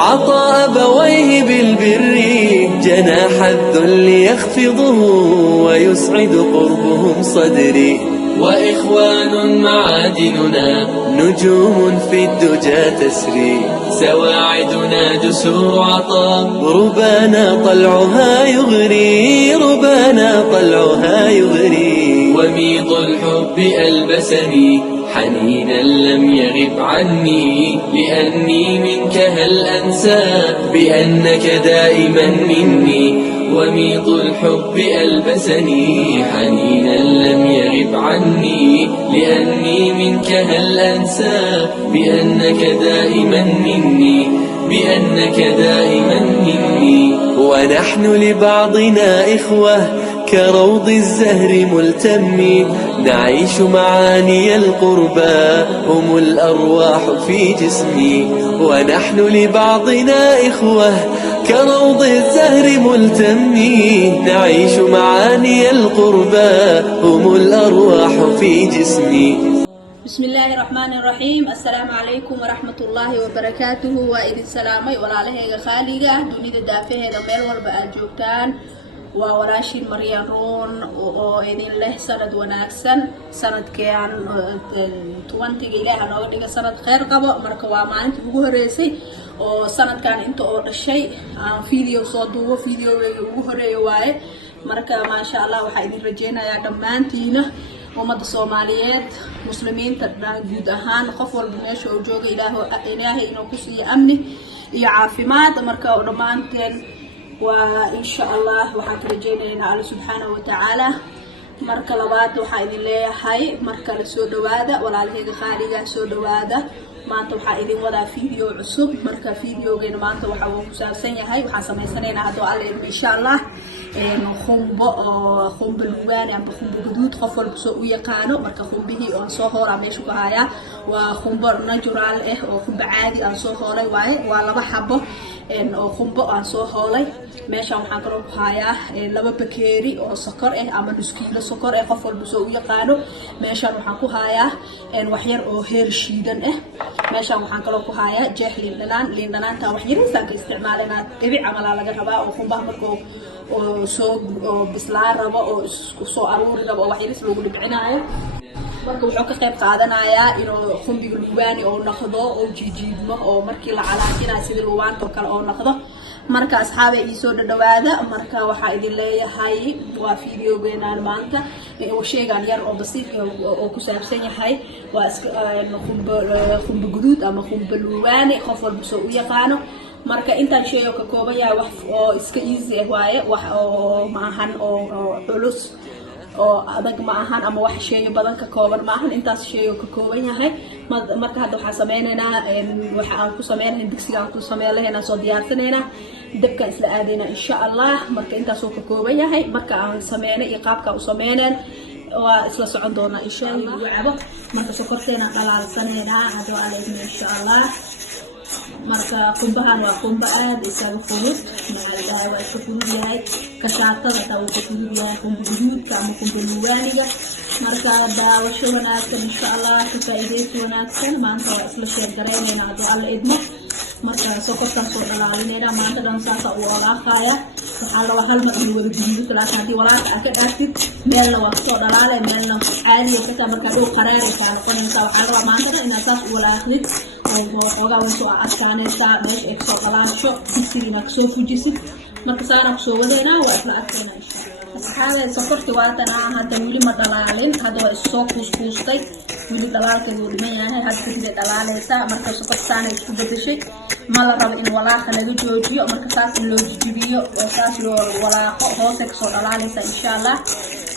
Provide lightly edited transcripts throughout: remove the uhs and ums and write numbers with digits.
عطى أبويه بالبر جناح الذل يخفضه ويسعد قربهم صدري وإخوان معادننا نجوم في الدجى تسري سواعدنا جسور عطاء ربانا طلعها يغري ربانا طلعها يغري وميض الحب ألبسني حنينا لم يغب عني لأني منك هل أنسى بأنك دائما مني وميض الحب ألبسني حنينا لم يغب عني لأني منك هل أنسى بأنك دائما مني بأنك دائما مني ونحن لبعضنا إخوة كروض الزهر ملتم نعيش معاني القربى هم الأرواح في جسمي ونحن لبعضنا إخوة كروض الزهر ملتم نعيش معاني القربى هم الأرواح في جسمي. بسم الله الرحمن الرحيم. السلام عليكم ورحمة الله وبركاته. وإذن سلامي ولا لهيغا خالقة دوني دافعه دمير والبقى جوبتان ووراشي مريم رون وإذن له سند وناكسن سند كيان 20 إليها نوغدق سند خير قبو مركوا معنى تبقوه ريسي وسند كان انتو الشيء فيديو صدوه فيديو بقوه ريواي مركا ما شاء الله وحايدين رجينا يا دمانتينا ومد الصوماليات مسلمين guud ahaan qof walba meesha uu joogo ilaahay inuu ku siiyo amni iyo caafimaad marka dhamaanteen waa insha Allah waxaan ka rajaynaynaa Allah subhanahu wa ta'ala marka labaad waxaan idin leeyahay marka la soo dhawaada walaalahayga qaaliga soo dhawaada maanta waxaan idin wadaa video cusub marka videogeena maanta waxa uu ku saabsan yahay waxaan sameysanaynaa hadoo alle insha Allah khumbo luwaan ama khumbo guduud qof walba soo u yaqaano marka khumbihii oo soo hoora meesha ku haya waa khumbo natural oo khumbo caadi aan soo hoolay waaye waa laba xabo oo khumbo aan soo hoolay meesha waxaan kaloo ku hayaa laba bakeeri oo sokor ama nus kiilo sokor qof walba soo u yaqaano meesha waxaan ku hayaa wax yar oo heer shiidan meesha waxaan kaloo ku hayaa jeex liin dhanaanta wax yar insan ka isticmaalana dhibic ama laga rabaa oo khumbaha markoo oo soo bislaa rabo oo soo aruuri rabo wax yar lagu dhibcinayo marka wuxuu ka qayb qaadanayaa inuu khumbiga luwaani oo noqdo oo jijiidmo oo markii la calaajinayo sidii luwaanta kale oo noqdo marka asxaabe ii soo dhawaada marka waxa idin leeyahay waa videogeena maanta oo sheegan yar oo basiir oo ku saabsan yahay waa iska khumbo guduud ama khumbo luwaani qof walba soo u yaqaano marka intaan shay oo ka kooban yahay wax oo iska easy waaye wax oo maahan oo culus oo adag ma ahan ama wax shay badan ka kooban ma ahan intaas shay oo ka kooban yahay marka hadda waxa sameeynayna waxa aan ku sameeynahay digsiga aan ku sameeynahay soo diyaarsanayna dabka isla aadayna insha Allah marka intaas oo ka kooban yahay marka aan sameeynay iyo qaabka u sameeynaan waa isla socon doona insha Allah wacabo marka sokorteena qalaalsanayna hadda waa leeyahay insha Allah marka qumbahan waa qumba aad isaga fudud macallaa waa iska fudud yahay ka shaatada taa uu fudud yahay qumba guduudka ama qumba luwaaniga marka daawasho wanaagsan insha Allah ka faa'iideyso wanaagsan maanta waa isla sheer gareynayna hadda alla idmo marka sokortan soo dhalaalinayna maanta dhan saasa uu walaaqaya waxaa la hal mar in wada guduud laakiin hadii walaaqa aad ka dhaafid meelna waa soo dhalaalay meelna caadi oo ka marka dhow qaraar ka noqonaysa waxaa la maanta inaad saas u walaaqdid وقاعد نسوي أسكانيسا مش إكسو قلاشو بيصير مكسو فوجيسي مركزانا كسو ودينا وإحنا أكلنا إن شاء الله هذا سكرت واتنا هذا ولي ما دلالين هذا السوق كوسكوستي ولي دلال كذول ما يعني هذا كذي دلالة سا مركز سكرت ثاني يكتب بدشي ما لا رب إن ولا خلنا جوجيو مركز ساس لو جيبيو وساس لو ولا هو سكسو دلالة سا إن شاء الله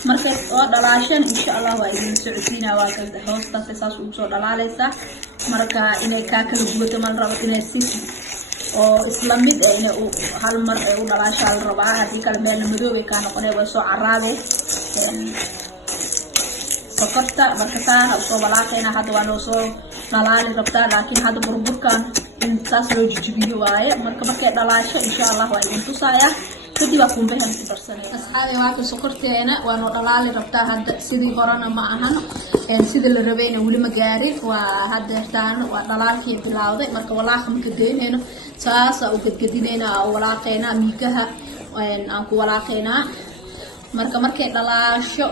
مركز دلاشن إن شاء الله وإذن سعودينا وكذا هوستا ساس وسو دلالة سا marka inay ka kala duwato man rabo inay si oo islamid inay hal mar ay u dhalaasho la rabaa hadii kala meel madow ay ka noqonay way soo caraade sokorta marka taan soo walaaqayna hadda waa noo soo dhalaali rabtaa laakiin hadda burburkan in taas loo jijibiyo waaye marka markay dhalaasho insha Allah waa idin tusaaya kadib baa qumbahan ku darsanay. Asxaabi waa ka sokorteena waa noo dhalaali rabtaa hadda sidii horena ma ahan sida la rabayna wali ma gaarin waa haddeertaan waa dhalaalkii bilowday marka walaaqa ma ka deynayno saasa u gadgadinayna walaaqeena miigaha aan ku walaaqeena marka markay dhalaasho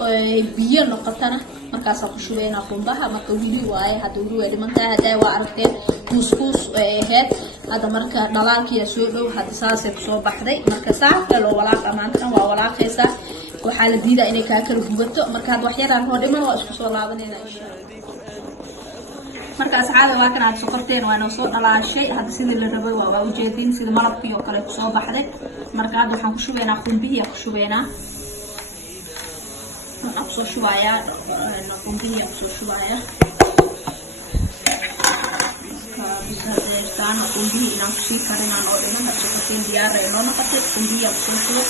biyo noqotana markaas ku shubeena qumbaha marka wili waaye hadda wili way dhimantahay haday waa aragteen kuuskuus aheed hada marka dhalaalkii soo dhow hada saasay ku soo baxday marka saafka loo walaaqa maanta waa walaaqaysa waxa la diidaa inay ka kala gubato marka hada wax yaraan hoo dhiman waa isku soo laabanayna insha Allah marka asxaabi waa kan aad sokorteen waa noo soo dhalaashay hada sidii la rabay waa u jeedin sida malabkii oo kale ku soo baxday marka hada waxaan ku shubeena qumbihi ku shubeena أقصى شوية قمبية أقصى شوية كان قمبية نقصي كارنا نورنا نقصين ديار رينا نقصي قمبية أقصى شوية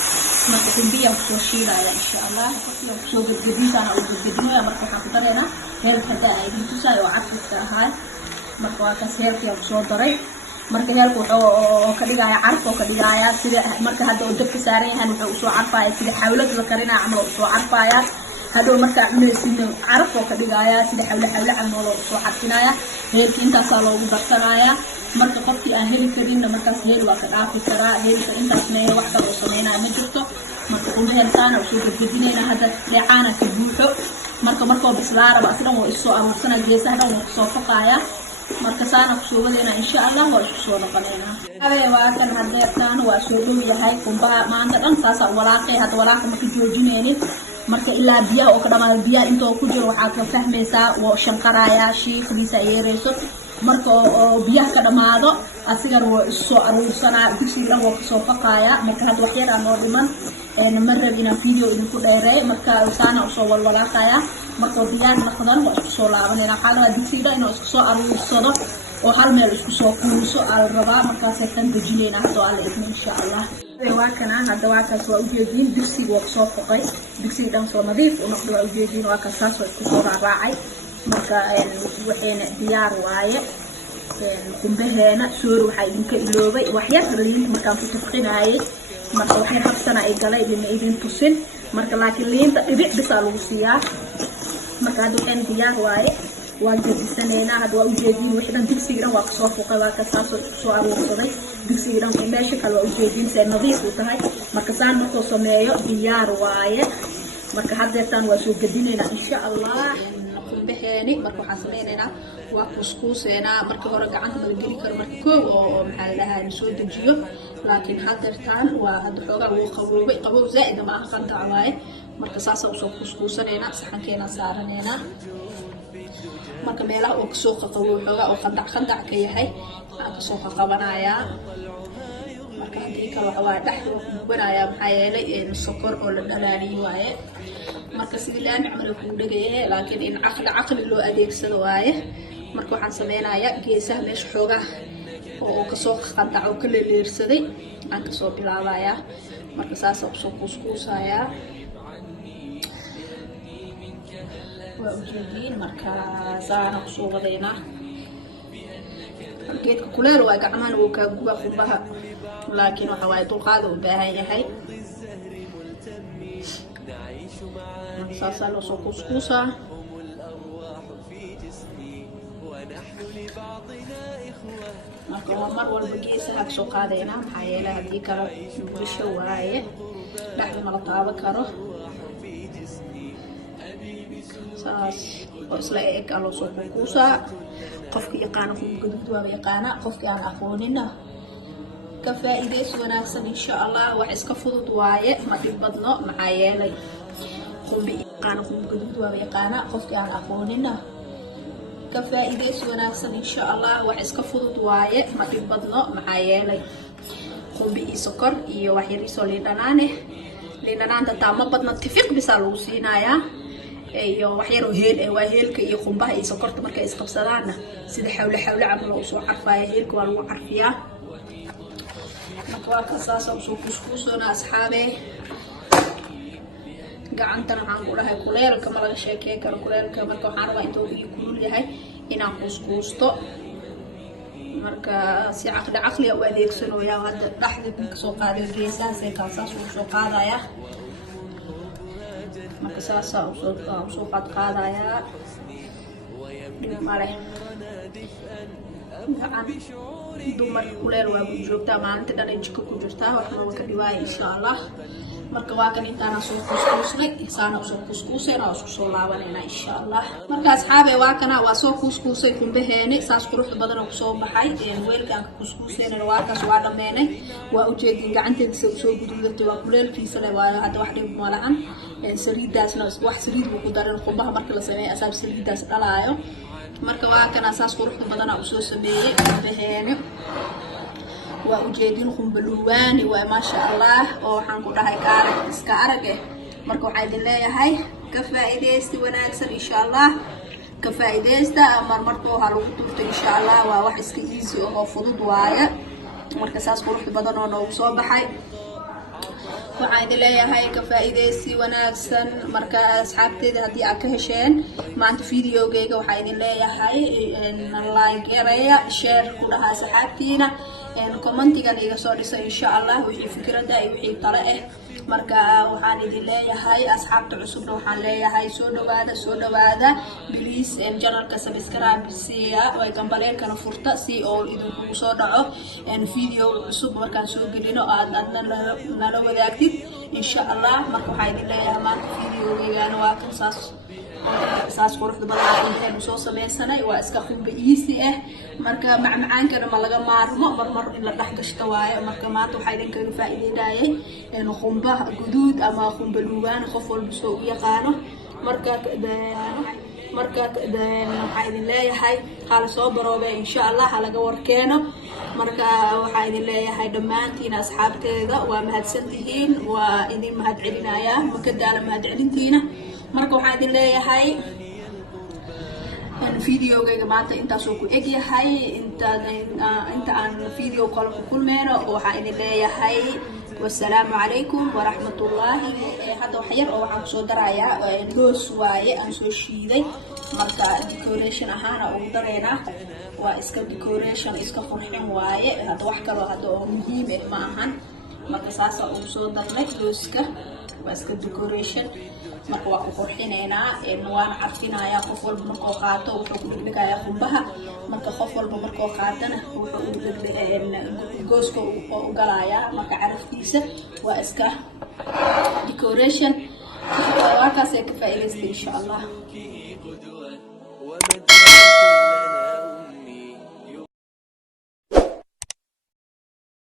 ما قمبية أقصى شيء إن شاء الله أقصى جديد أنا أقصى جديد ما مركب حقدرنا هل هذا أيدي تساوي وعطف هاي مركب كسير في أقصى دري marka heelku wuxuu ka dhigaya carf oo ka dhigaya sida marka hadda uu dabka saaran yahay wuxuu soo carfaya sida xawlada la karina amal soo carfaya hadoo marka cunaysiin carf oo ka dhigaya sida xawla amal soo carfinaya heelki intaas loogu darsanaya marka qofkii aan heli karin markaas heel waa ka dhaafi karaa heelka intaasna wax kale oo sameynaa ma jirto marka qumbaheeltaana uu soo gadgadinayna hadda leecaana ka buuxo marka bislaaraba aslan waa isoo aruursana geesaha dhan waa soo faqaya marka saana ku soo wadayna insha Allah waa isku soo noqonayna waa kan hadeertaan waa soo dhow yahay qumbaha maanta dhan saasa walaaqay hada walaaqa ma joojinaynin marka ilaa biyaha oo ka dhamaado biyaha inta ku jiro waxa ka fahmaysaa waa shanqaraaya shiiqdiisa yeerayso marka oo biyaha ka dhamaado asigar waa isoo aruursanaa digsiga waa ka soo faqaya marka hada wax yar aan oo dhiman marrab ina video idinku dheeray marka saana soo walwalaaqaya marka diyaar noqdan waa isku soo laabanayna xaalada digsiga inuu isku soo aruursado oo hal meel isku soo kuuso al rabaa markaas ay tan dejinayna hadda alla idin insha Allah waa kana hadda waa ka soo ujeedin digsiga waa soo foqay digsiga dhan soo nadiif oo noqdo waa ujeedin waa ka saas oo isku soo raacay marka waxayna diyaar waaye qumbaheena soor waxa idinka iloobay wax yar liin markaan ku tafqinaayay marka waxay habsana ay galay idin tusin marka laakiin liinta dhibic bisa lagu siiyaa marka hada waxaan diyaar waaye waa jadisanayna hada waa ujeedin wixdan digsiga waa ka soo fuqay waa ka saas soo aruursaday digsiga dhan meesha kale waa ujeedin si nadiif u tahay marka saan markoo sameeyo diyaar waaye marka hadeertaan waa soo gadinayna insha Allah qumbaheeni marka waxaan sameeynaa waa kuskuuseena marka hore gacanta ma geli karo marka koow oo maxaa la dhahaa soo dejiyo laakiin hadeertaan waa hada xoogaa uu qabow zaid ma aqan dacwaaye marka saas oo soo kuskuusanayna saxankeena saaranayna marka meelaha uu soo qabow xoogaa oo qandac ka yahay aan soo qabanaya marka hadii kale waa dhaxdo ku gubanaya maxaa yeelay sokor oo la dhalaaliyo waaye marka sidii laan amal ku dhagayay laakiin in aqli loo adeegsado waaye marka waxaan sameynayaa geesaha meesha xoogaa oo ka soo qandac oo kala leersaday aan ka soo bilaabaya marka saas oo soo kuskuusaya waa ujeedin marka saana ku soo wadayna geedka kuleel waa gacmaha oo ka guba qumbaha laakiin waxa way dulqaad u baahan yahay saasa loo soo kuskuusa marka mar walba geesaha soo qaadayna maxaa yeelay hadii kale bulsho waaye dhaxda ma la taaban karo saas oo isla eeg loo soo kuusa qofka yaqaan ku gudub waa yaqaan qofka aan aqoonina ka faa'iideyso wanaagsan insha Allah wax iska fudud waaye ma dib badno maxaa yeelay qumbi yaqaan ku gudub waa yaqaan qofka aan aqoonina ka faa'iideyso wanaagsan insha Allah wax iska fudud waaye ma dib badno maxaa yeelay qumbi sokor iyo wax yar soo liidanaanta taama badna tifiq bisa lagu siinayaa iyo wax yar oo heel waa heelka iyo qumbaha iyo sokorta markay isqabsadaan sida xawla amal oo soo carfaya heelka waa lagu carfiyaa marka waa ka saas oo soo kuskuusona asxaabe gacantana waxaan ku dhahay kuleelka ma laga sheekay karo kuleelka marka waxaan rabaa intuu ii kulul yahay inaan kuskuusto marka si caqli u adeegsanaya hadda dhaxda ka soo qaaday geesaha say kaasaas uu soo qaadaya marka saasa uu soo qaadaya mare dumar kuleel waa ku joogtaa maalinta dhan jiko ku jirtaa waxna waa ka dhiwaaya insha Allah marka waa kan intaan soo kuskusnay saana soo kuskusayna oo soo laabanayna insha Allah marka asxaabe waa kana waa soo kuskusay kumbaheeni saas qurux badan oo soo baxay weelkan kuskusayna waa kaas waa dhameynay waa u jeedin gacanteeda soo guduudatay waa kuleelkiisa leh waa hadda wax dhib ma lahan saliidaasna wax saliid ku daran qumbaha marka la sameeyo asaab saliidaas dhalaayo marka waa kana saas qurux badan oo soo sameeyay kumbaheeni waa ujeedin qumbaluwaani waa ma sha Allah oo waxaan ku dhahay kaarag iska arag marka waxay idin leeyahay ka faa'iideysti wanaagsan insha Allah ka faa'iideysta marmarka waxa lagu turtay insha Allah waa wax iska easy oo fudud waaye marka saas qurux badan oo noo soo baxay waxaan idin leeyahay ka faa'iideysi wanaagsan marka asxaabteeda haddii aad ka hesheen maanta videogeyga waxaan idin leeyahay like yareeya share ku dhaha asxaabtiina commentigan iga soo dhisa insha Allah wixii fikrada iyo wixii talo marka waxaan idin leeyahay asxaabta cusubna waxaan leeyahay soo dhawaada please channelka subscribe siya oo gambaleelkana furta si oo idinku soo dhaco video cusub markaan soo gelino aad nala wadaagtid insha Allah marka waxaan idin leeyahay maanta videogeygana waa kan saas quruxda badan intaan soo sameeysanay waa iska qumba easy marka macmacaankana ma laga maarmo mar in la dhaxgashto waaye marka maanta waxay idin kaga faa'iideeyay qumba guduud ama qumba luwaan qof walba soo u yaqaano marka waxay idin leeyahay hal soo baroobe insha Allah laga warkeeno marka waxay idin leeyahay dhamaantiin asxaabteeda waa mahadsantihiin waa idin mahadcelinaya maka daala mahadcelintiina marka waxaan idin leeyahay videogeyga maanta intaas oo ku eg yahay inta aan video kale ku kulmeyno waxaan idin leeyahay wassalaamu calaykum waraxmatullaahi hadda wax yar oo waxaan kusoo darayaa loos waaye aan soo shiiday marka decoration ahaan ugu dareena waa iska decoration iska qurxin waaye hadda wax kale hadda oo muhiim ma ahan marka saasa ugu soo darnay looska waa iska decoration marka waa ku qurxineynaa waan carfinayaa qof walba markuu qaato wuxuu ku dhigdhigayaa qumbaha marka qof walba markuu qaatana wuxuu u dhigdhigaa gooska u galayaa marka caraftiisa waa iska decoration waa kaas ka faa'iideystay insha Allah